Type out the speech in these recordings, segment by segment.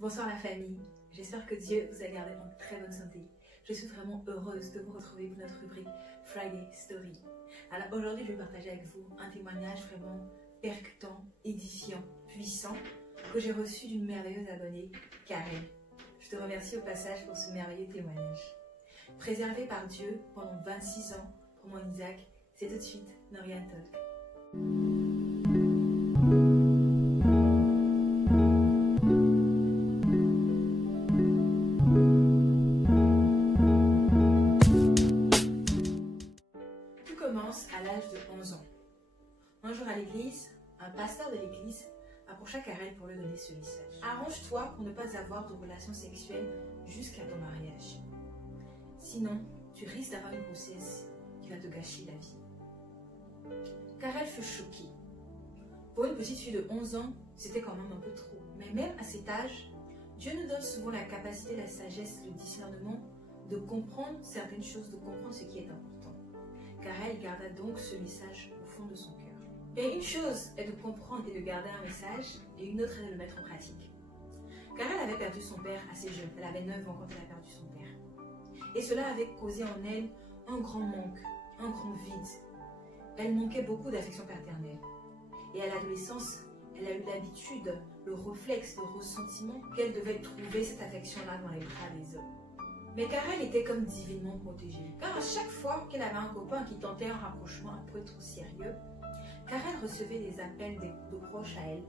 Bonsoir la famille, j'espère que Dieu vous a gardé en très bonne santé. Je suis vraiment heureuse de vous retrouver pour notre rubrique Friday Story. Alors aujourd'hui, je vais partager avec vous un témoignage vraiment percutant, édifiant, puissant que j'ai reçu d'une merveilleuse abonnée, Karen. Je te remercie au passage pour ce merveilleux témoignage. Préservé par Dieu pendant 26 ans pour mon Isaac, c'est tout de suite Norian Talk. Tout commence à l'âge de 11 ans. Un jour à l'église, un pasteur de l'église approcha Karen pour lui donner ce message. Arrange-toi pour ne pas avoir de relations sexuelles jusqu'à ton mariage. Sinon, tu risques d'avoir une grossesse qui va te gâcher la vie. Karen fut choquée. Pour une petite fille de 11 ans, c'était quand même un peu trop. Mais même à cet âge, Dieu nous donne souvent la capacité, la sagesse, le discernement de comprendre certaines choses, de comprendre ce qui est important. Karen garda donc ce message au fond de son cœur. Et une chose est de comprendre et de garder un message, et une autre est de le mettre en pratique. Karen avait perdu son père assez jeune. Elle avait 9 ans quand elle a perdu son père. Et cela avait causé en elle un grand manque, un grand vide. Elle manquait beaucoup d'affection paternelle. Et à l'adolescence, elle a eu l'habitude, le réflexe, le ressentiment qu'elle devait trouver cette affection-là dans les bras des hommes. Mais Karen était comme divinement protégée. Car à chaque fois qu'elle avait un copain qui tentait un rapprochement un peu trop sérieux, Karen recevait des appels de proches à elle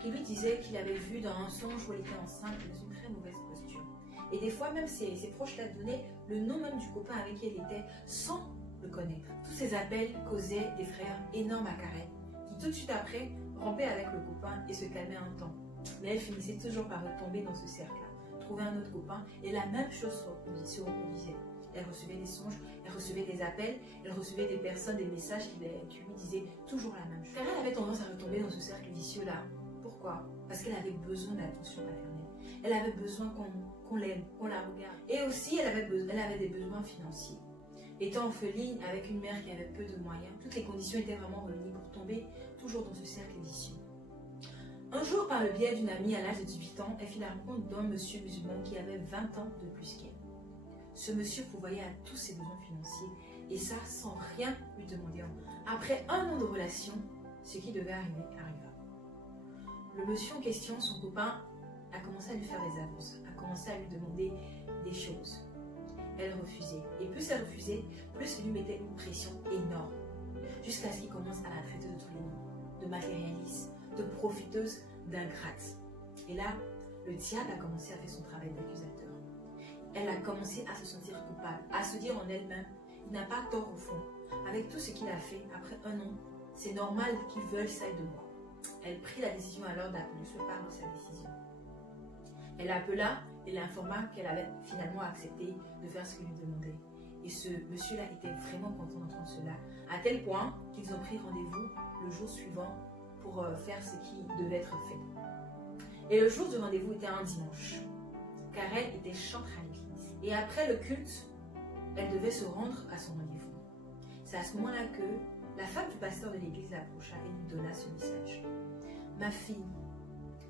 qui lui disaient qu'il avait vu dans un songe où elle était enceinte dans une très mauvaise posture. Et des fois même ses proches-là donnaient le nom même du copain avec qui elle était sans le connaître. Tous ces appels causaient des frayeurs énormes à Karen qui tout de suite après rompait avec le copain et se calmait un temps. Mais elle finissait toujours par retomber dans ce cercle-là, trouver un autre copain et la même chose se reproduisait. Elle recevait des songes, elle recevait des appels, elle recevait des personnes, des messages qui lui disaient toujours la même chose. Karen avait tendance à retomber dans ce cercle vicieux-là. Pourquoi? Parce qu'elle avait besoin d'attention paternelle. Elle avait besoin qu'on l'aime, qu'on la regarde. Et aussi, elle avait des besoins financiers. Étant orpheline avec une mère qui avait peu de moyens, toutes les conditions étaient vraiment réunies pour tomber toujours dans ce cercle vicieux. Un jour, par le biais d'une amie à l'âge de 18 ans, elle fit la rencontre d'un monsieur musulman qui avait 20 ans de plus qu'elle. Ce monsieur pourvoyait à tous ses besoins financiers, et ça sans rien lui demander. Après un an de relation, ce qui devait arriver arriva. Le monsieur en question, son copain, a commencé à lui faire des avances, a commencé à lui demander des choses. Elle refusait, et plus elle refusait, plus il lui mettait une pression énorme, jusqu'à ce qu'il commence à la traiter de tous les noms, de matérialiste, de profiteuse, d'ingrate. Et là, le diable a commencé à faire son travail d'accusateur. Elle a commencé à se sentir coupable, à se dire en elle-même, il n'a pas tort au fond. Avec tout ce qu'il a fait, après un an, c'est normal qu'il veuille ça de moi. Elle prit la décision alors d'appeler ce père de sa décision. Elle appela et l'informa qu'elle avait finalement accepté de faire ce qu'il lui demandait. Et ce monsieur-là était vraiment content d'entendre cela, à tel point qu'ils ont pris rendez-vous le jour suivant pour faire ce qui devait être fait. Et le jour du rendez-vous était un dimanche, car elle était chantre à l'église. Et après le culte, elle devait se rendre à son rendez-vous. C'est à ce moment-là que la femme du pasteur de l'église l'approcha et lui donna ce message. « Ma fille,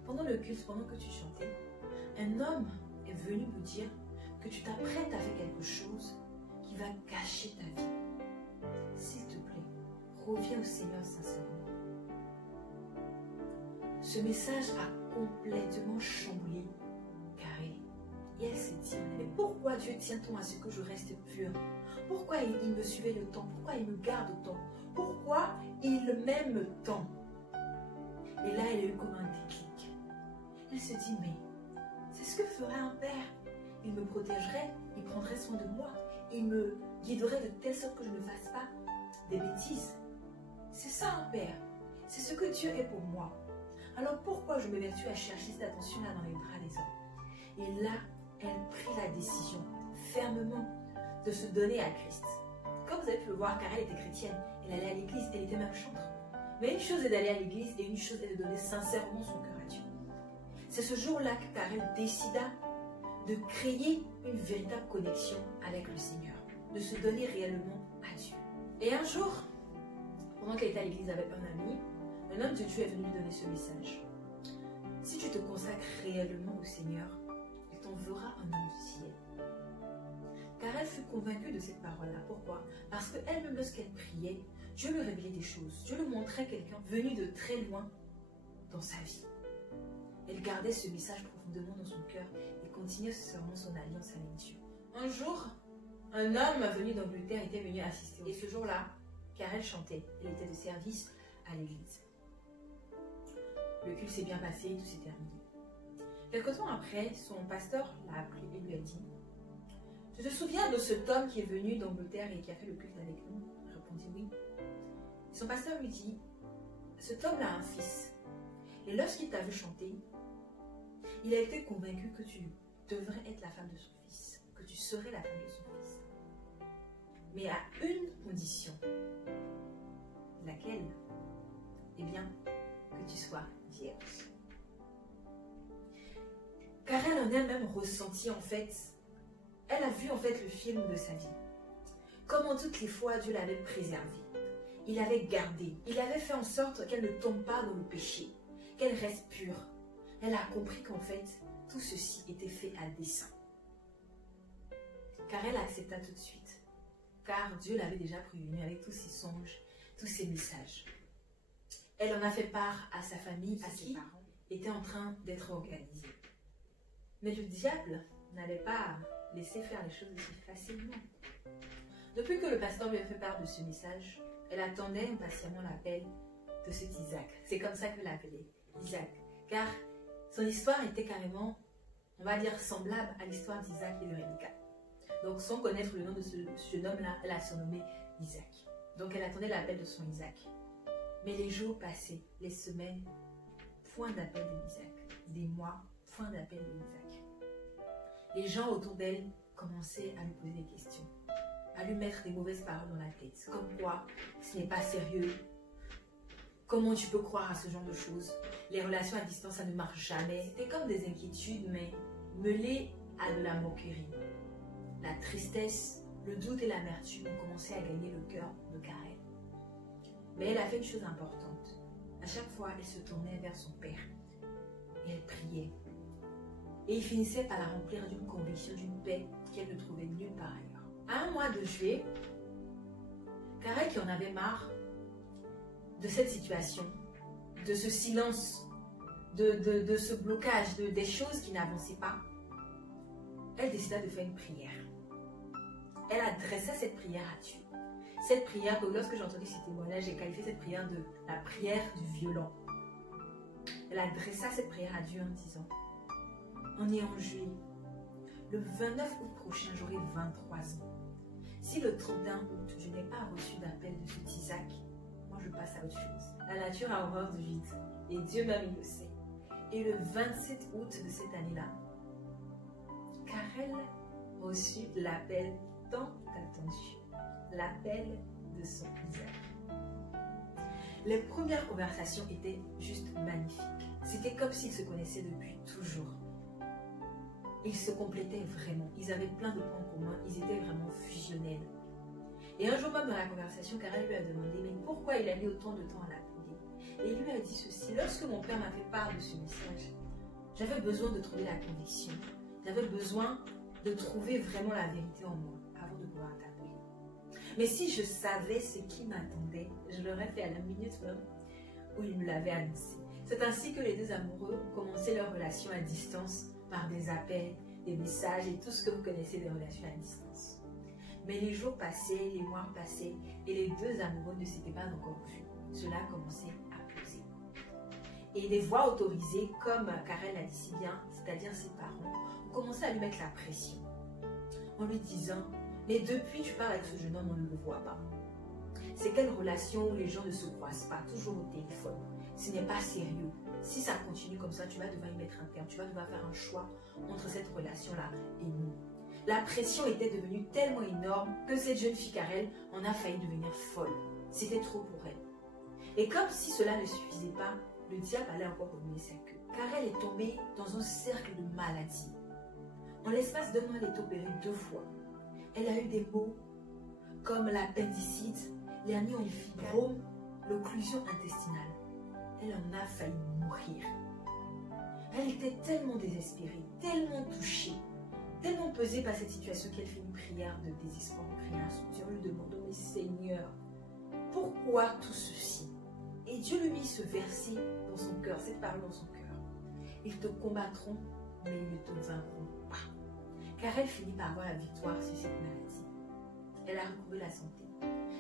pendant le culte, pendant que tu chantais, un homme est venu me dire que tu t'apprêtes à faire quelque chose qui va gâcher ta vie. S'il te plaît, reviens au Seigneur sincèrement. » Ce message a complètement chamboulé Karen. Et elle s'est dit, mais pourquoi Dieu tient-on à ce que je reste pure? Pourquoi il me suivait le temps? Pourquoi il me garde autant? Pourquoi il m'aime tant? Et là, elle a eu comme un déclic. Elle se dit, mais c'est ce que ferait un père. Il me protégerait, il prendrait soin de moi, il me guiderait de telle sorte que je ne fasse pas des bêtises. C'est ça un père. C'est ce que Dieu est pour moi. Alors pourquoi je m'évertue à chercher cette attention-là dans les bras des hommes? Et là, elle prit la décision, fermement, de se donner à Christ. Comme vous avez pu le voir, car elle était chrétienne, elle allait à l'église, elle était même chantre. Mais une chose est d'aller à l'église et une chose est de donner sincèrement son cœur à Dieu. C'est ce jour-là que Karen décida de créer une véritable connexion avec le Seigneur, de se donner réellement à Dieu. Et un jour, pendant qu'elle était à l'église avec un ami, un homme de Dieu est venu lui donner ce message. Si tu te consacres réellement au Seigneur, il t'enverra un homme du ciel. Car elle fut convaincue de cette parole-là. Pourquoi? Parce qu'elle-même, lorsqu'elle priait, Dieu lui révélait des choses. Dieu lui montrait quelqu'un venu de très loin dans sa vie. Elle gardait ce message profondément dans son cœur et continuait serment son alliance avec Dieu. Un jour, un homme venu d'Angleterre était venu assister. Et ce jour-là, car elle chantait, elle était de service à l'église. Le culte s'est bien passé, tout s'est terminé. Quelque temps après, son pasteur l'a appelé et lui a dit: « Tu te souviens de cet homme qui est venu d'Angleterre et qui a fait le culte avec nous ?» Il répondit oui. Son pasteur lui dit: « Cet homme a un fils. Et lorsqu'il t'a vu chanter, il a été convaincu que tu devrais être la femme de son fils, que tu serais la femme de son fils. Mais à une condition. Laquelle? Eh bien, que tu sois vierge. » Car elle en a même ressenti en fait, elle a vu en fait le film de sa vie. Comment toutes les fois Dieu l'avait préservée. Il l'avait gardée. Il avait fait en sorte qu'elle ne tombe pas dans le péché, qu'elle reste pure. Elle a compris qu'en fait, tout ceci était fait à dessein. Car elle accepta tout de suite. Car Dieu l'avait déjà prévenue avec tous ses songes, tous ses messages. Elle en a fait part à sa famille, à ses parents, étaient en train d'être organisés. Mais le diable n'allait pas laisser faire les choses aussi facilement. Depuis que le pasteur lui a fait part de ce message, elle attendait impatiemment l'appel de cet Isaac. C'est comme ça que l'appelait, Isaac. Car son histoire était carrément, on va dire, semblable à l'histoire d'Isaac et de Rebecca. Donc sans connaître le nom de ce jeune homme-là, elle a surnommé Isaac. Donc elle attendait l'appel de son Isaac. Mais les jours passaient, les semaines, point d'appel de Isaac. Des mois, point d'appel de Isaac. Les gens autour d'elle commençaient à lui poser des questions, à lui mettre des mauvaises paroles dans la tête, comme quoi ce n'est pas sérieux. Comment tu peux croire à ce genre de choses? Les relations à distance, ça ne marche jamais. C'était comme des inquiétudes, mais mêlées à de la moquerie. La tristesse, le doute et l'amertume ont commencé à gagner le cœur de Karen. Mais elle a fait une chose importante. À chaque fois, elle se tournait vers son père et elle priait. Et il finissait par la remplir d'une conviction, d'une paix qu'elle ne trouvait nulle part ailleurs. À un mois de juillet, Karen, qui en avait marre de cette situation, de ce silence, de ce blocage, des choses qui n'avançaient pas, elle décida de faire une prière. Elle adressa cette prière à Dieu. Cette prière, que lorsque j'ai entendu ces témoignages, j'ai qualifié cette prière de la prière du violent. Elle adressa cette prière à Dieu en disant: on est en juillet. Le 29 août prochain, j'aurai 23 ans. Si le 31 août, je n'ai pas reçu d'appel de cet Isaac, moi je passe à autre chose. La nature a horreur du vide. Et Dieu même il le sait. Et le 27 août de cette année-là, Karen reçut l'appel tant attendu. L'appel de son Isaac. Les premières conversations étaient juste magnifiques. C'était comme s'ils se connaissaient depuis toujours. Ils se complétaient vraiment. Ils avaient plein de points communs. Ils étaient vraiment fusionnels. Et un jour même dans la conversation, Karen lui a demandé mais pourquoi il a mis autant de temps à l'appeler. Et il lui a dit ceci: lorsque mon père m'a fait part de ce message, j'avais besoin de trouver la conviction. J'avais besoin de trouver vraiment la vérité en moi avant de pouvoir t'appeler. Mais si je savais ce qui m'attendait, je l'aurais fait à la minute même où il me l'avait annoncé. C'est ainsi que les deux amoureux ont commencé leur relation à distance par des appels, des messages et tout ce que vous connaissez des relations à distance. Mais les jours passaient, les mois passaient et les deux amoureux ne s'étaient pas encore vus. Cela commençait à peser. Et des voix autorisées, comme Karen l'a dit si bien, c'est-à-dire ses parents, ont commencé à lui mettre la pression en lui disant: mais depuis tu parles avec ce jeune homme, on ne le voit pas. C'est quelle relation où les gens ne se croisent pas, toujours au téléphone. Ce n'est pas sérieux. Si ça continue comme ça, tu vas devoir y mettre un terme. Tu vas devoir faire un choix entre cette relation-là et nous. La pression était devenue tellement énorme que cette jeune fille Karen en a failli devenir folle. C'était trop pour elle. Et comme si cela ne suffisait pas, le diable allait encore remuer sa queue. Karen est tombée dans un cercle de maladie. En l'espace d'un mois, elle est opérée 2 fois. Elle a eu des maux comme l'appendicite, l'hernie en fibrome, l'occlusion intestinale. Elle en a failli mourir. Elle était tellement désespérée, tellement touchée, tellement pesée par cette situation qu'elle fait une prière de désespoir, une prière à son Dieu, lui demandant, mais Seigneur, pourquoi tout ceci? Et Dieu lui mit ce verset dans son cœur, cette parole dans son cœur. Ils te combattront, mais ils ne te vaincront pas. Car elle finit par avoir la victoire sur cette maladie. Elle a retrouvé la santé.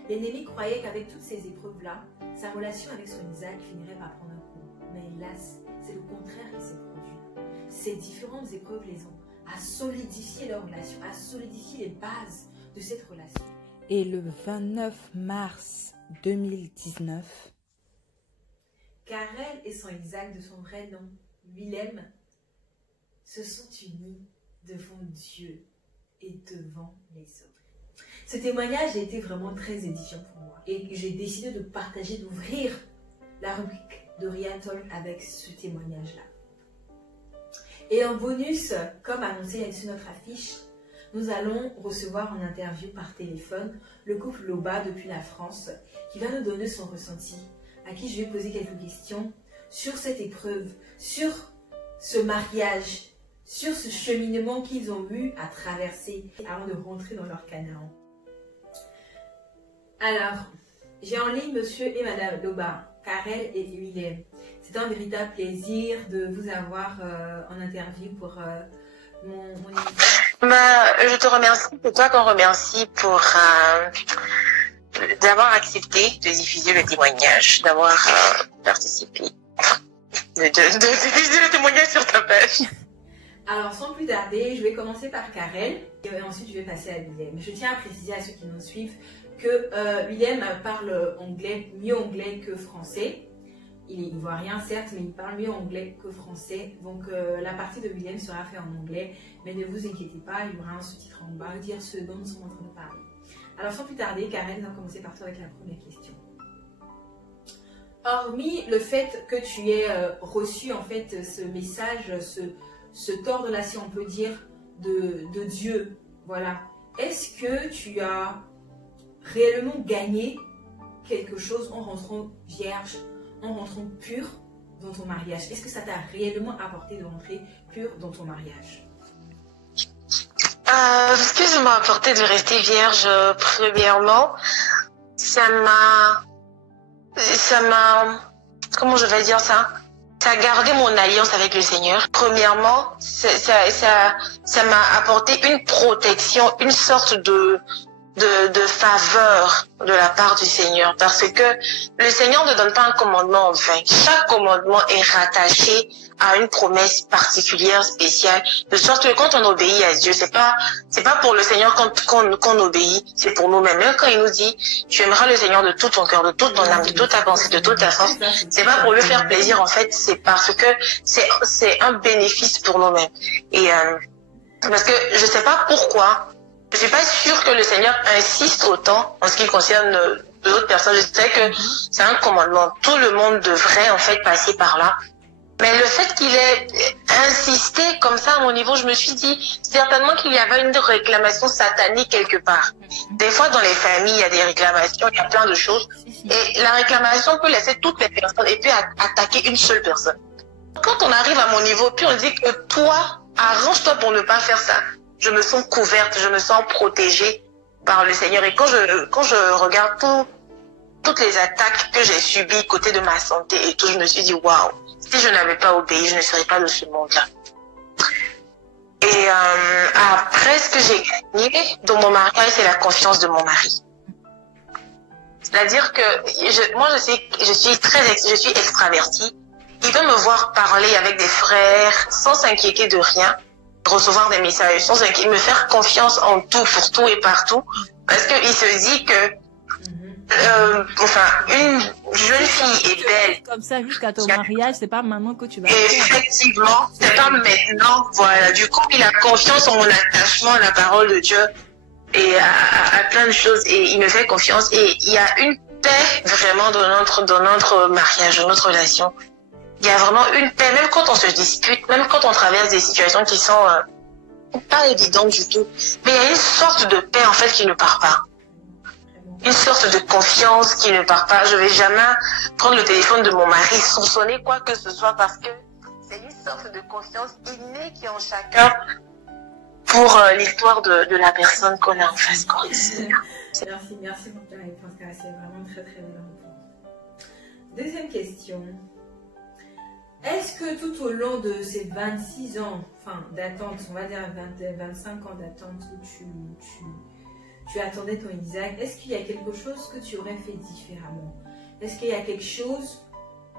L'ennemi croyait qu'avec toutes ces épreuves-là, sa relation avec son Isaac finirait par prendre un coup. Mais hélas, c'est le contraire qui s'est produit. Ces différentes épreuves les ont à solidifier leur relation, à solidifier les bases de cette relation. Et le 29 mars 2019, Karel et son Isaac de son vrai nom, Willem, se sont unis devant Dieu et devant les autres. Ce témoignage a été vraiment très édifiant pour moi. Et j'ai décidé de partager, d'ouvrir la rubrique de Ria Talk avec ce témoignage-là. Et en bonus, comme annoncé sur notre affiche, nous allons recevoir en interview par téléphone le couple Loba depuis la France qui va nous donner son ressenti, à qui je vais poser quelques questions sur cette épreuve, sur ce mariage, sur ce cheminement qu'ils ont eu à traverser avant de rentrer dans leur Canaan. Alors, j'ai en ligne monsieur et madame Loba, Karel et Willem. C'est un véritable plaisir de vous avoir en interview pour mon émission. Je te remercie, c'est toi qu'on remercie pour d'avoir accepté de diffuser le témoignage, d'avoir participé, de diffuser le témoignage sur ta page. Alors, sans plus tarder, je vais commencer par Karel et ensuite je vais passer à Willem. Je tiens à préciser à ceux qui nous suivent que Willem parle anglais, mieux anglais que français. Il est ivoirien certes, mais il parle mieux anglais que français. Donc la partie de Willem sera faite en anglais, mais ne vous inquiétez pas, il y aura un sous-titre en bas, dire ce dont nous sommes en train de parler. Alors sans plus tarder, Karel, nous allons commencer par toi avec la première question. Hormis le fait que tu aies reçu en fait ce message, cet ordre-là, si on peut dire, de Dieu, voilà, est-ce que tu as réellement gagné quelque chose en rentrant vierge, en rentrant pure dans ton mariage? Est-ce que ça t'a réellement apporté de rentrer pure dans ton mariage? Ce que ça m'a apporté de rester vierge, premièrement, ça m'a, comment je vais dire ça? Ça a gardé mon alliance avec le Seigneur. Premièrement, ça m'a apporté une protection, une sorte de faveur de la part du Seigneur, parce que le Seigneur ne donne pas un commandement en vain. Chaque commandement est rattaché à une promesse particulière, spéciale, de sorte que quand on obéit à Dieu, c'est pas pour le Seigneur qu'on obéit, c'est pour nous-mêmes. Même quand il nous dit, tu aimeras le Seigneur de tout ton cœur, de toute ton âme, de toute ta pensée, de toute ta force, c'est pas pour lui faire plaisir, en fait, c'est parce que c'est un bénéfice pour nous-mêmes. Et parce que je sais pas pourquoi, je suis pas sûre que le Seigneur insiste autant en ce qui concerne d'autres personnes. Je sais que c'est un commandement. Tout le monde devrait en fait passer par là. Mais le fait qu'il ait insisté comme ça à mon niveau, je me suis dit certainement qu'il y avait une réclamation satanique quelque part. Des fois dans les familles, il y a des réclamations, il y a plein de choses. Et la réclamation peut laisser toutes les personnes et puis attaquer une seule personne. Quand on arrive à mon niveau, puis on dit que toi, arrange-toi pour ne pas faire ça. Je me sens couverte, je me sens protégée par le Seigneur. Et quand je regarde toutes les attaques que j'ai subies côté de ma santé et tout, je me suis dit, waouh, si je n'avais pas obéi, je ne serais pas de ce monde-là. Et après, ce que j'ai gagné dans mon mariage, c'est la confiance de mon mari. C'est-à-dire que moi, je suis extravertie. Il peut me voir parler avec des frères sans s'inquiéter de rien, recevoir des messages sans s'inquiéter, me faire confiance en tout, pour tout et partout, parce qu'il se dit que une jeune fille est belle. Comme ça, jusqu'à ton mariage, c'est pas maintenant que tu vas. Effectivement, c'est pas maintenant, voilà. Du coup, il a confiance en mon attachement à la parole de Dieu et à plein de choses, et il me fait confiance, et il y a une paix vraiment dans notre mariage, dans notre relation. Il y a vraiment une paix, même quand on se dispute, même quand on traverse des situations qui sont pas évidentes du tout. Mais il y a une sorte de paix en fait qui ne part pas. Une sorte de confiance qui ne part pas. Je vais jamais prendre le téléphone de mon mari, soupçonner quoi que ce soit, parce que c'est une sorte de conscience innée qui est en chacun pour l'histoire de la personne qu'on a en face. Merci pour ta réponse, car c'est vraiment très très belle réponse. Deuxième question. Est-ce que tout au long de ces 26 ans, d'attente, on va dire 25 ans d'attente où tu attendais ton Isaac, est-ce qu'il y a quelque chose que tu aurais fait différemment? Est-ce qu'il y a quelque chose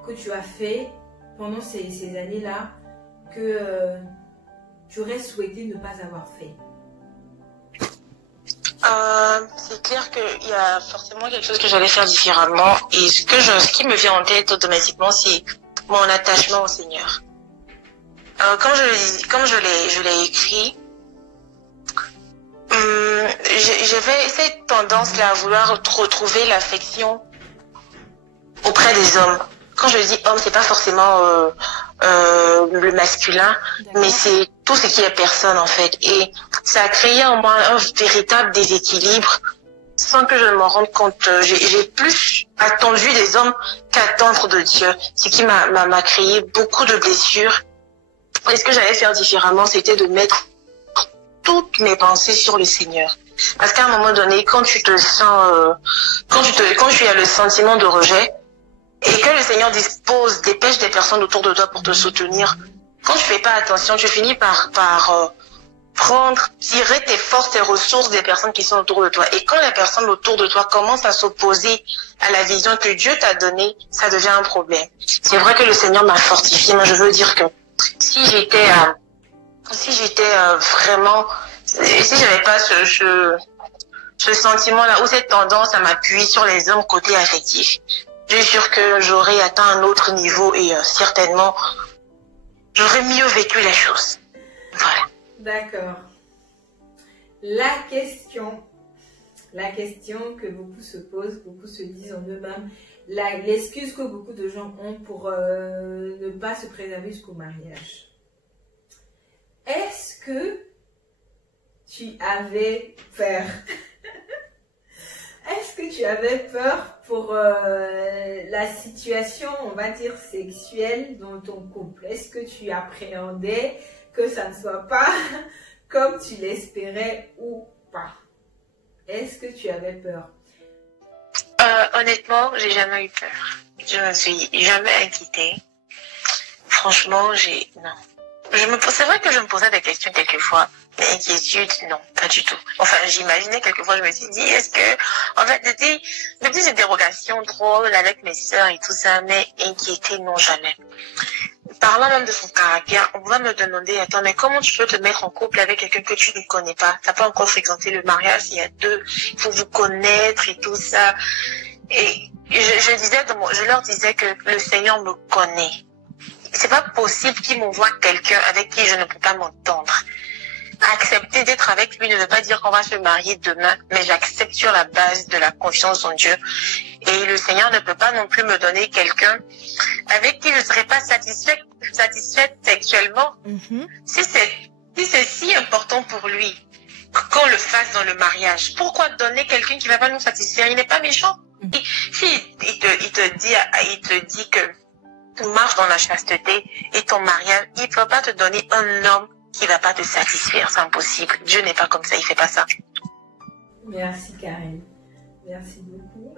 que tu as fait pendant ces années-là que tu aurais souhaité ne pas avoir fait? C'est clair qu'il y a forcément quelque chose que j'allais faire différemment. Et ce qui me vient en tête automatiquement, c'est mon attachement au Seigneur. Comme je l'ai écrit, j'avais cette tendance-là à vouloir retrouver l'affection auprès des hommes. Quand je dis homme, c'est pas forcément le masculin, mais c'est tout ce qui est personne en fait. Et ça a créé en moi un véritable déséquilibre sans que je ne m'en rende compte. J'ai plus attendu des hommes qu'attendre de Dieu, ce qui m'a créé beaucoup de blessures. Et ce que j'allais faire différemment, c'était de mettre toutes mes pensées sur le Seigneur. Parce qu'à un moment donné, quand tu te sens, quand tu as le sentiment de rejet, et que le Seigneur dépêche des personnes autour de toi pour te soutenir, quand tu fais pas attention, tu finis par tirer tes forces, tes ressources des personnes qui sont autour de toi. Et quand les personnes autour de toi commencent à s'opposer à la vision que Dieu t'a donnée, ça devient un problème. C'est vrai que le Seigneur m'a fortifié, mais je veux dire que si j'étais j'avais pas ce sentiment-là, ou cette tendance à m'appuyer sur les hommes côté affectif, je suis sûre que j'aurais atteint un autre niveau et certainement, j'aurais mieux vécu les choses. Voilà. D'accord. La question que beaucoup se posent, beaucoup se disent en eux-mêmes, l'excuse que beaucoup de gens ont pour ne pas se préserver jusqu'au mariage. Est-ce que tu avais peur? Est-ce que tu avais peur pour la situation, on va dire, sexuelle dans ton couple? Est-ce que tu appréhendais que ça ne soit pas comme tu l'espérais ou pas? Est-ce que tu avais peur? Honnêtement, j'ai jamais eu peur. Je me suis jamais inquiétée. Franchement, non. C'est vrai que je me posais des questions quelquefois, mais inquiétude, non, pas du tout. Enfin, j'imaginais quelquefois, je me suis dit, est-ce que, en fait, des petites interrogations drôles avec mes sœurs et tout ça, mais inquiétée, non, jamais. Parlant même de son caractère, on va me demander, attends, mais comment tu peux te mettre en couple avec quelqu'un que tu ne connais pas? T'as pas encore fréquenté le mariage, il y a deux, il faut vous connaître et tout ça. Et je leur disais que le Seigneur me connaît. C'est pas possible qu'il m'envoie quelqu'un avec qui je ne peux pas m'entendre. Accepter d'être avec lui ne veut pas dire qu'on va se marier demain, mais j'accepte sur la base de la confiance en Dieu. Et le Seigneur ne peut pas non plus me donner quelqu'un avec qui je ne serai pas satisfaite sexuellement. Si c'est si important pour lui qu'on le fasse dans le mariage, pourquoi donner quelqu'un qui ne va pas nous satisfaire? Il n'est pas méchant. Si il te dit que tu marches dans la chasteté et ton mariage, il ne peut pas te donner un homme qui ne va pas te satisfaire, c'est impossible. Dieu n'est pas comme ça, il ne fait pas ça. Merci Karen, merci beaucoup.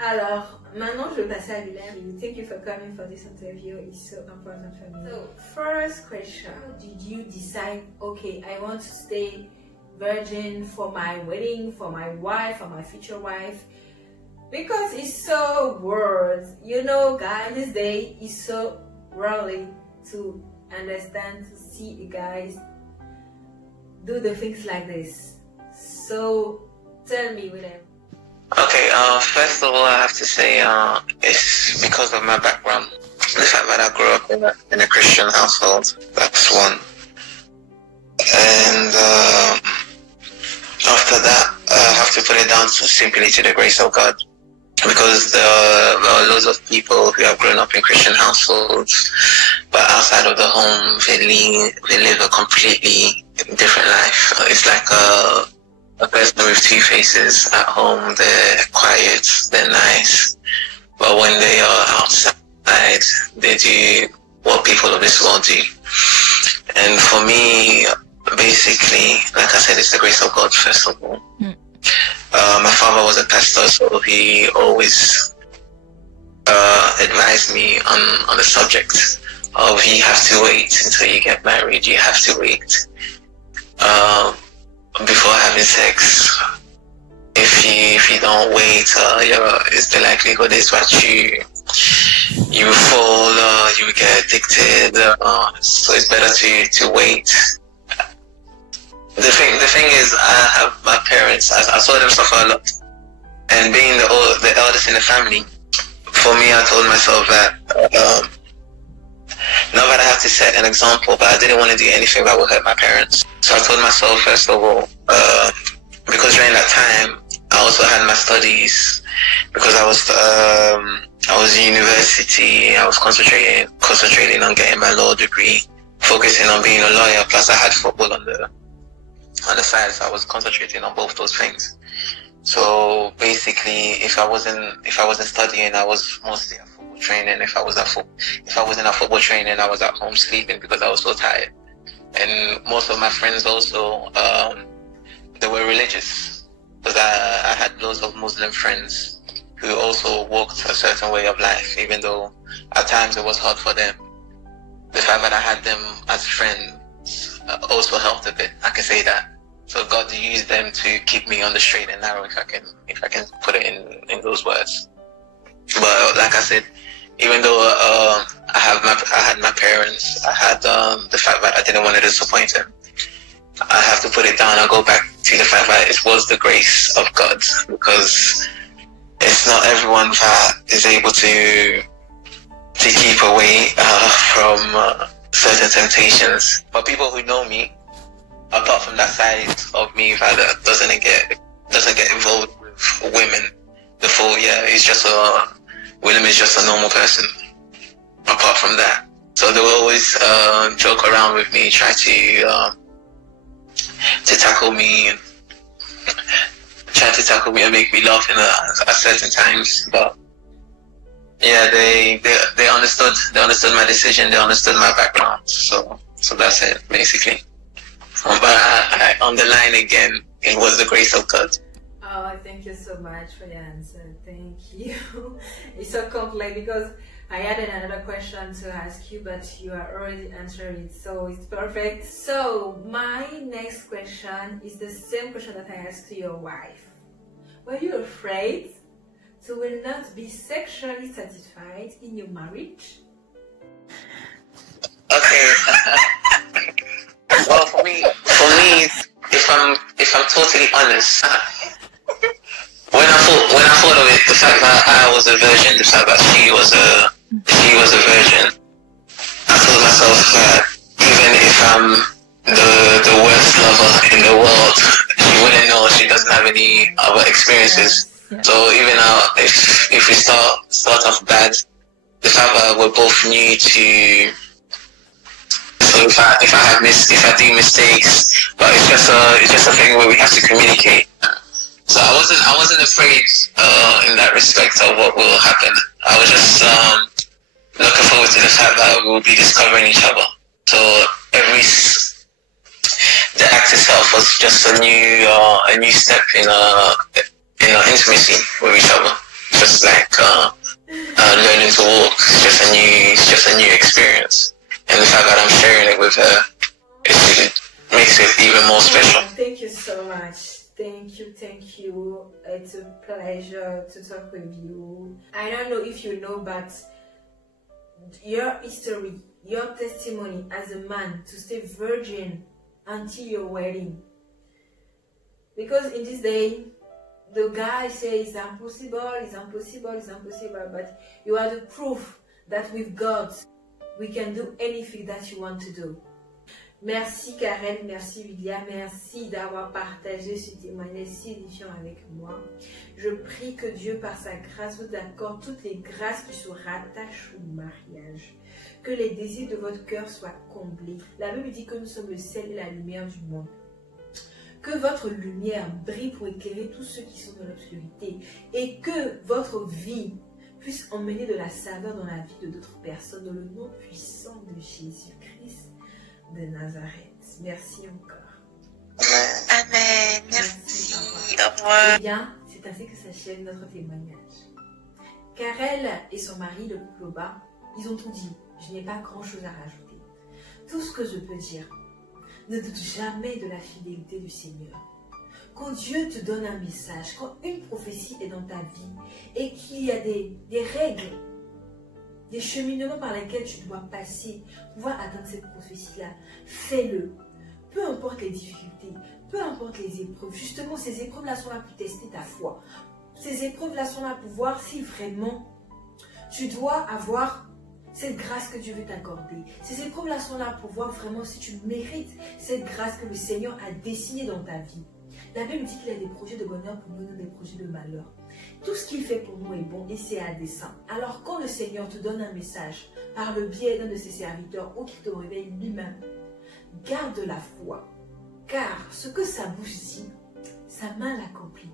Alors, maintenant je vais passer à Guilherme. Thank you for coming for this interview, it's so important for me. So, first question, how did you decide, okay, I want to stay virgin for my wedding, for my wife, for my future wife? Because it's so weird, you know, guys, this day is so rarely to understand, to see guys do the things like this. So tell me, William. Okay, first of all, I have to say it's because of my background. The fact that I grew up in a Christian household, that's one. And after that, I have to put it down simply to the grace of God. Because there are loads of people who have grown up in Christian households, but outside of the home, they live a completely different life. It's like a person with two faces. At home, they're quiet, they're nice, but when they are outside, They do what people of this world do. And for me, basically, like I said, it's the grace of God, first of all. My father was a pastor, so he always advised me on the subject of you have to wait until you get married. You have to wait before having sex. If you don't wait, it's the likelihood is that you will fall, you will get addicted. So it's better to wait. The thing is, I have my parents. I saw them suffer a lot, and being the eldest in the family, for me, I told myself that not that I have to set an example, but I didn't want to do anything that would hurt my parents. So I told myself, first of all, because during that time, I also had my studies, because I was in university. I was concentrating on getting my law degree, focusing on being a lawyer. Plus, I had football on the side, so I was concentrating on both those things. So basically, if I wasn't studying, I was mostly at football training. If I wasn't at football training, I was at home sleeping because I was so tired. And most of my friends also, they were religious, because I had loads of Muslim friends who also walked a certain way of life, even though at times it was hard for them. The fact that I had them as friends also helped a bit, I can say that. So God used them to keep me on the straight and narrow, if I can put it in those words. But like I said, even though I had my parents, I had the fact that I didn't want to disappoint them. I have to put it down and go back to the fact that it was the grace of God, because it's not everyone that is able to keep away from certain temptations. But people who know me, apart from that side of me that doesn't get involved with women, William is just a normal person. Apart from that, so they will always joke around with me, try to tackle me and make me laugh at certain times. But yeah, they understood my decision, they understood my background. So that's it, basically. But I underline again, it was the grace of God. Oh, thank you so much for the answer. Thank you. It's so complex, because I had another question to ask you, but you are already answering it, so it's perfect. So my next question is the same question that I asked to your wife. Were you afraid to will not be sexually satisfied in your marriage? Okay. Well, for me, if I'm totally honest, when I thought of it, the fact that I was a virgin, the fact that she was a virgin, I told myself that even if I'm the worst lover in the world, she wouldn't know. She doesn't have any other experiences. Yeah. So even now, if we start off bad, the fact that we're both new to. So if I do mistakes, but it's just a thing where we have to communicate. So I wasn't afraid in that respect of what will happen. I was just looking forward to the fact that we will be discovering each other. So the act itself was just a new step in intimacy with each other. Just like learning to walk. It's just a new experience. And the fact that I'm sharing it with her, it makes it even more special. Thank you so much. Thank you. It's a pleasure to talk with you. I don't know if you know, but your history, your testimony as a man to stay virgin until your wedding. Because in this day, the guy says it's impossible, but you are the proof that with God, we can do anything that you want to do. Merci Karen, merci Lydia, merci d'avoir partagé ce témoignage si édifiant avec moi. Je prie que Dieu, par sa grâce, vous accorde toutes les grâces qui se rattachent au mariage. Que les désirs de votre cœur soient comblés. La Bible dit que nous sommes le sel et la lumière du monde. Que votre lumière brille pour éclairer tous ceux qui sont dans l'obscurité. Et que votre vie puisse emmener de la saveur dans la vie de d'autres personnes, dans le nom puissant de Jésus-Christ de Nazareth. Merci encore. Amen. Merci. Au revoir. Eh bien, c'est ainsi que s'achève notre témoignage. Car elle et son mari, le couple au bas, ils ont tout dit. Je n'ai pas grand-chose à rajouter. Tout ce que je peux dire, ne doute jamais de la fidélité du Seigneur. Quand Dieu te donne un message, quand une prophétie est dans ta vie et qu'il y a des règles, des cheminements par lesquels tu dois passer pour pouvoir atteindre cette prophétie-là, fais-le. Peu importe les difficultés, peu importe les épreuves. Justement, ces épreuves-là sont là pour tester ta foi. Ces épreuves-là sont là pour voir si vraiment tu dois avoir cette grâce que Dieu veut t'accorder. Ces épreuves-là sont là pour voir vraiment si tu mérites cette grâce que le Seigneur a dessinée dans ta vie. La Bible dit qu'il a des projets de bonheur pour nous, des projets de malheur. Tout ce qu'il fait pour nous est bon et c'est à dessein. Alors quand le Seigneur te donne un message par le biais d'un de ses serviteurs ou qu'il te réveille lui-même, garde la foi. Car ce que sa bouche dit, sa main l'accomplit.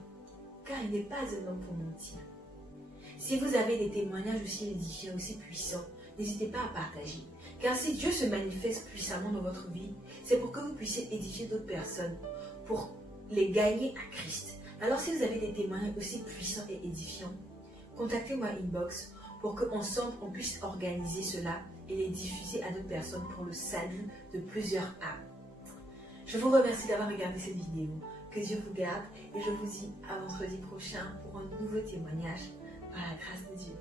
Car il n'est pas un homme pour mentir. Si vous avez des témoignages aussi édifiants, aussi puissants, n'hésitez pas à partager. Car si Dieu se manifeste puissamment dans votre vie, c'est pour que vous puissiez édifier d'autres personnes, pour les gagner à Christ. Alors si vous avez des témoignages aussi puissants et édifiants, contactez-moi inbox pour qu'ensemble on puisse organiser cela et les diffuser à d'autres personnes pour le salut de plusieurs âmes. Je vous remercie d'avoir regardé cette vidéo. Que Dieu vous garde et je vous dis à vendredi prochain pour un nouveau témoignage par la grâce de Dieu.